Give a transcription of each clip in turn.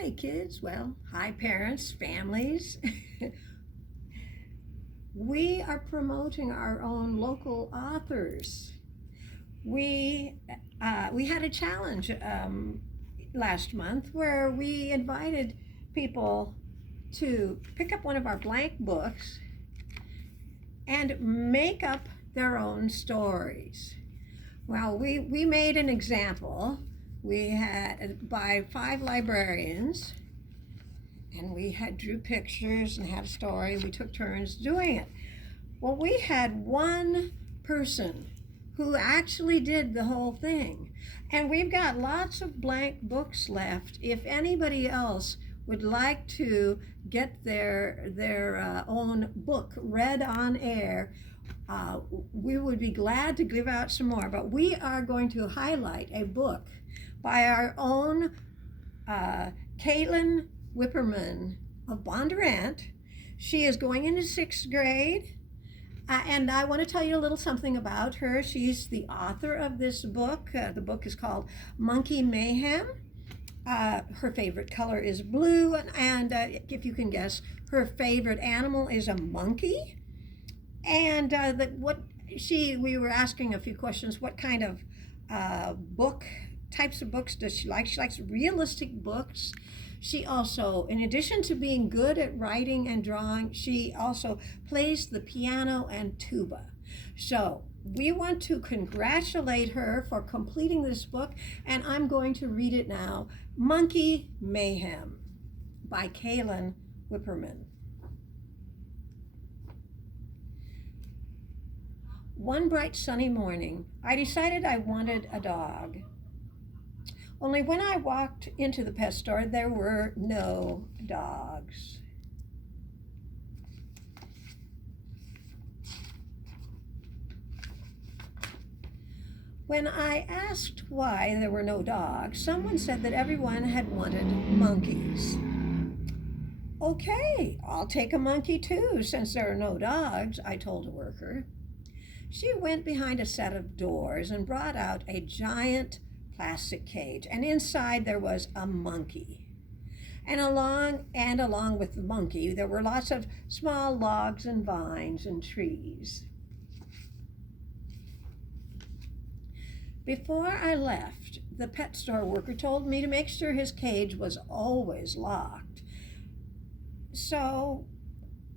Hi, kids. Well, hi, parents, families. We are promoting our own local authors. We had a challenge last month where we invited people to pick up one of our blank books and make up their own stories. Well, we made an example. We had by 5 librarians, and we had drew pictures and had a story. We took turns doing it. Well, we had one person who actually did the whole thing, and we've got lots of blank books left. If anybody else would like to get their own book read on air, we would be glad to give out some more. But we are going to highlight a book by our own Caelyn Wipperman of Bondurant. She is going into 6th grade. And I want to tell you a little something about her. She's the author of this book. The book is called Monkey Mayhem. Her favorite color is blue, and if you can guess, her favorite animal is a monkey. And we were asking a few questions. What kind of types of books does she like? She likes realistic books. She also, in addition to being good at writing and drawing, she also plays the piano and tuba. So we want to congratulate her for completing this book, and I'm going to read it now. Monkey Mayhem by Caelyn Wipperman. One bright sunny morning, I decided I wanted a dog. Only when I walked into the pet store, there were no dogs. When I asked why there were no dogs, someone said that everyone had wanted monkeys. Okay, I'll take a monkey too, since there are no dogs, I told a worker. She went behind a set of doors and brought out a giant plastic cage, and inside there was a monkey. And along with the monkey, there were lots of small logs and vines and trees. Before I left, the pet store worker told me to make sure his cage was always locked. So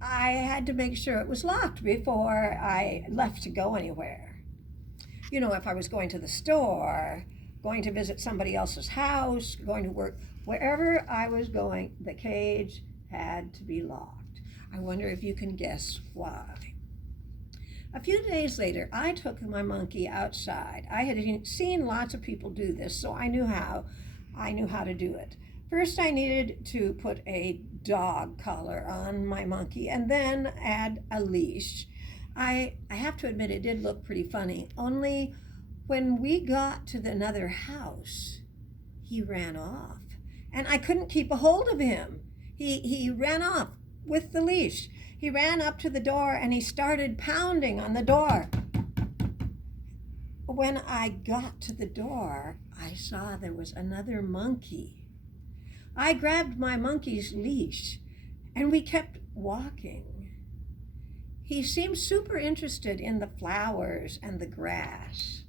I had to make sure it was locked before I left to go anywhere. You know, if I was going to the store, going to visit somebody else's house, going to work, wherever I was going, the cage had to be locked. I wonder if you can guess why. A few days later, I took my monkey outside. I had seen lots of people do this, so I knew how to do it. First, I needed to put a dog collar on my monkey and then add a leash. I have to admit, it did look pretty funny, only when we got to another house, he ran off, and I couldn't keep a hold of him. He ran off with the leash. He ran up to the door and he started pounding on the door. When I got to the door, I saw there was another monkey. I grabbed my monkey's leash and we kept walking. He seemed super interested in the flowers and the grass.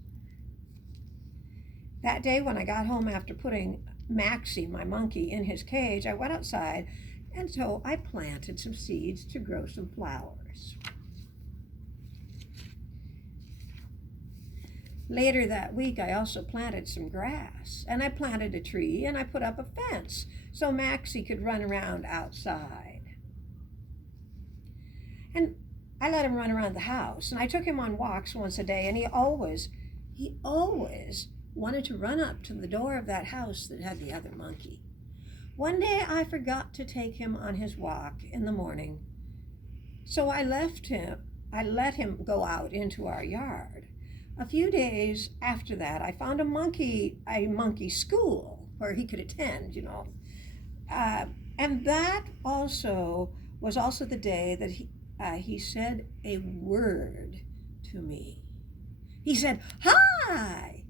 That day when I got home after putting Maxie, my monkey, in his cage, I went outside, and so I planted some seeds to grow some flowers. Later that week, I also planted some grass, and I planted a tree, and I put up a fence so Maxie could run around outside. And I let him run around the house, and I took him on walks once a day, and he always wanted to run up to the door of that house that had the other monkey. One day I forgot to take him on his walk in the morning, so I let him go out into our yard. A few days after that, I found a monkey school where he could attend, and that was also the day that he said a word to me. He said, "Hi!"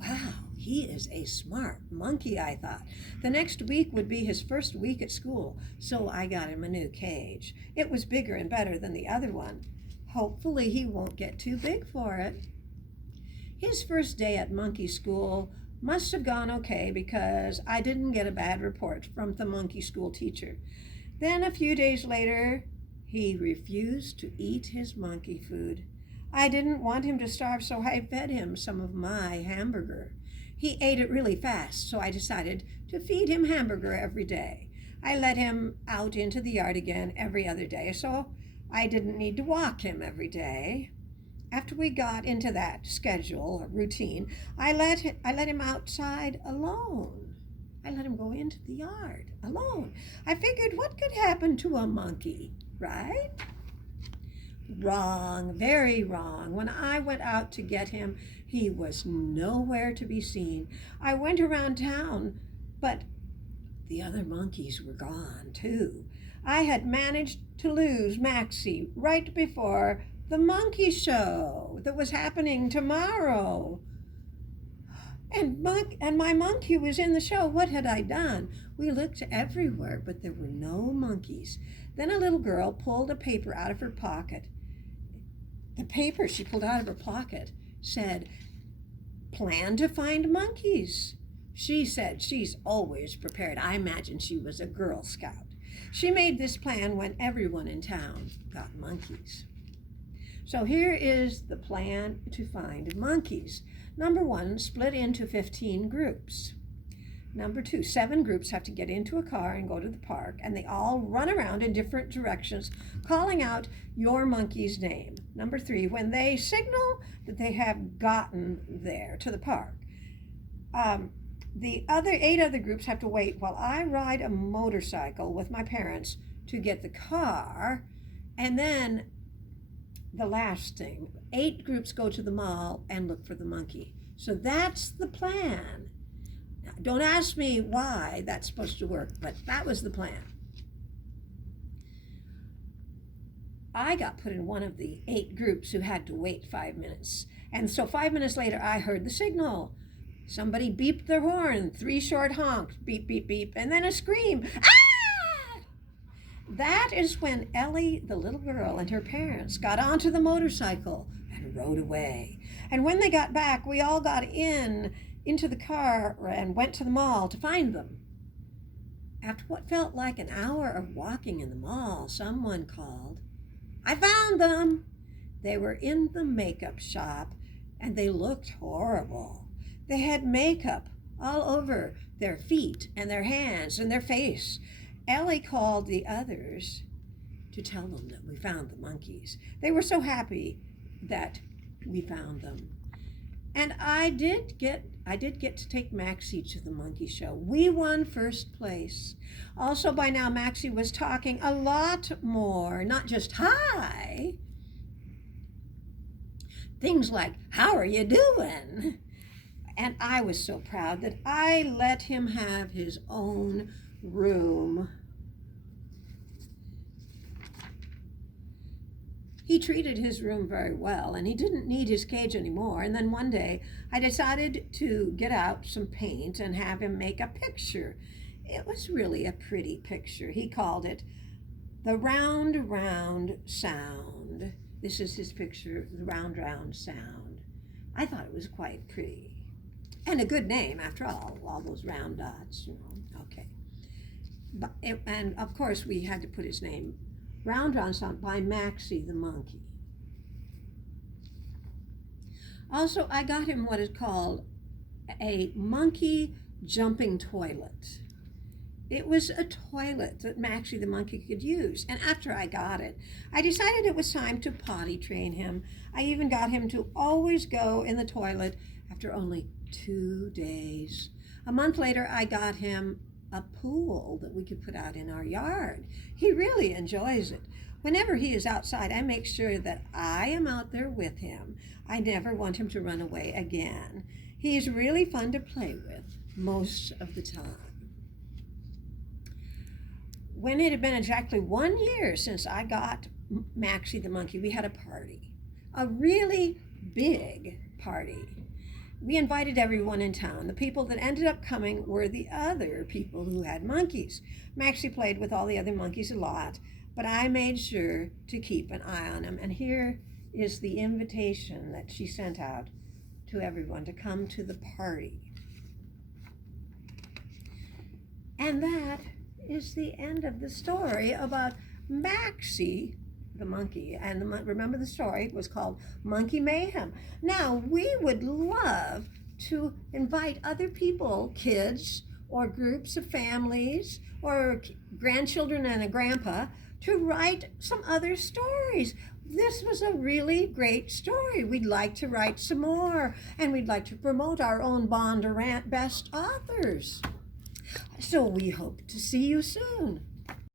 Wow, He is a smart monkey, I thought. The next week would be his first week at school, so I got him a new cage. It was bigger and better than the other one. Hopefully he won't get too big for it. His first day at monkey school must have gone okay because I didn't get a bad report from the monkey school teacher. Then a few days later, he refused to eat his monkey food. I didn't want him to starve, so I fed him some of my hamburger. He ate it really fast, so I decided to feed him hamburger every day. I let him out into the yard again every other day, so I didn't need to walk him every day. After we got into that schedule or routine, I let him outside alone. I let him go into the yard alone. I figured, what could happen to a monkey, right? Wrong, very wrong. When I went out to get him, he was nowhere to be seen. I went around town, but the other monkeys were gone too. I had managed to lose Maxie right before the monkey show that was happening tomorrow. And my monkey was in the show. What had I done? We looked everywhere, but there were no monkeys. Then a little girl pulled a paper out of her pocket. The paper she pulled out of her pocket said, "Plan to find monkeys." She said she's always prepared. I imagine she was a Girl Scout. She made this plan when everyone in town got monkeys. So here is the plan to find monkeys. Number 1, split into 15 groups. Number 2, 7 groups have to get into a car and go to the park, and they all run around in different directions, calling out your monkey's name. Number 3, when they signal that they have gotten there to the park, the other 8 other groups have to wait while I ride a motorcycle with my parents to get the car. And then the last thing, 8 groups go to the mall and look for the monkey. So that's the plan. Now, don't ask me why that's supposed to work, but that was the plan. I got put in one of the 8 groups who had to wait 5 minutes. And so 5 minutes later, I heard the signal. Somebody beeped their horn, 3 short honks, beep, beep, beep, and then a scream. Ah! That is when Ellie, the little girl, and her parents got onto the motorcycle and rode away. And when they got back, we all got into the car and went to the mall to find them. After what felt like an hour of walking in the mall, someone called, "I found them!" They were in the makeup shop, and they looked horrible. They had makeup all over their feet and their hands and their face. Ellie called the others to tell them that we found the monkeys. They were so happy that we found them. And I did get to take Maxie to the monkey show. We won first place. Also, by now, Maxie was talking a lot more, not just hi. Things like, "How are you doing?" And I was so proud that I let him have his own room. He treated his room very well, and he didn't need his cage anymore. And then one day, I decided to get out some paint and have him make a picture. It was really a pretty picture. He called it the Round Round Sound. This is his picture, the Round Round Sound. I thought it was quite pretty. And a good name, after all those round dots, okay. And of course, we had to put his name, Round Round Sound, by Maxie the monkey. Also, I got him what is called a monkey jumping toilet. It was a toilet that Maxie the monkey could use. And after I got it, I decided it was time to potty train him. I even got him to always go in the toilet after only 2 days. A month later, I got him a pool that we could put out in our yard. He really enjoys it. Whenever he is outside, I make sure that I am out there with him. I never want him to run away again. He's really fun to play with most of the time. When it had been exactly 1 year since I got Maxie the monkey, we had a party, a really big party. we invited everyone in town. The people that ended up coming were the other people who had monkeys. Maxie played with all the other monkeys a lot, but I made sure to keep an eye on him. And here is the invitation that she sent out to everyone to come to the party. And that is the end of the story about Maxie the monkey. And remember, the story was called Monkey Mayhem. Now, we would love to invite other people, kids or groups of families or grandchildren and a grandpa, to write some other stories. This was a really great story. We'd like to write some more, and we'd like to promote our own Bondurant Best Authors. So we hope to see you soon.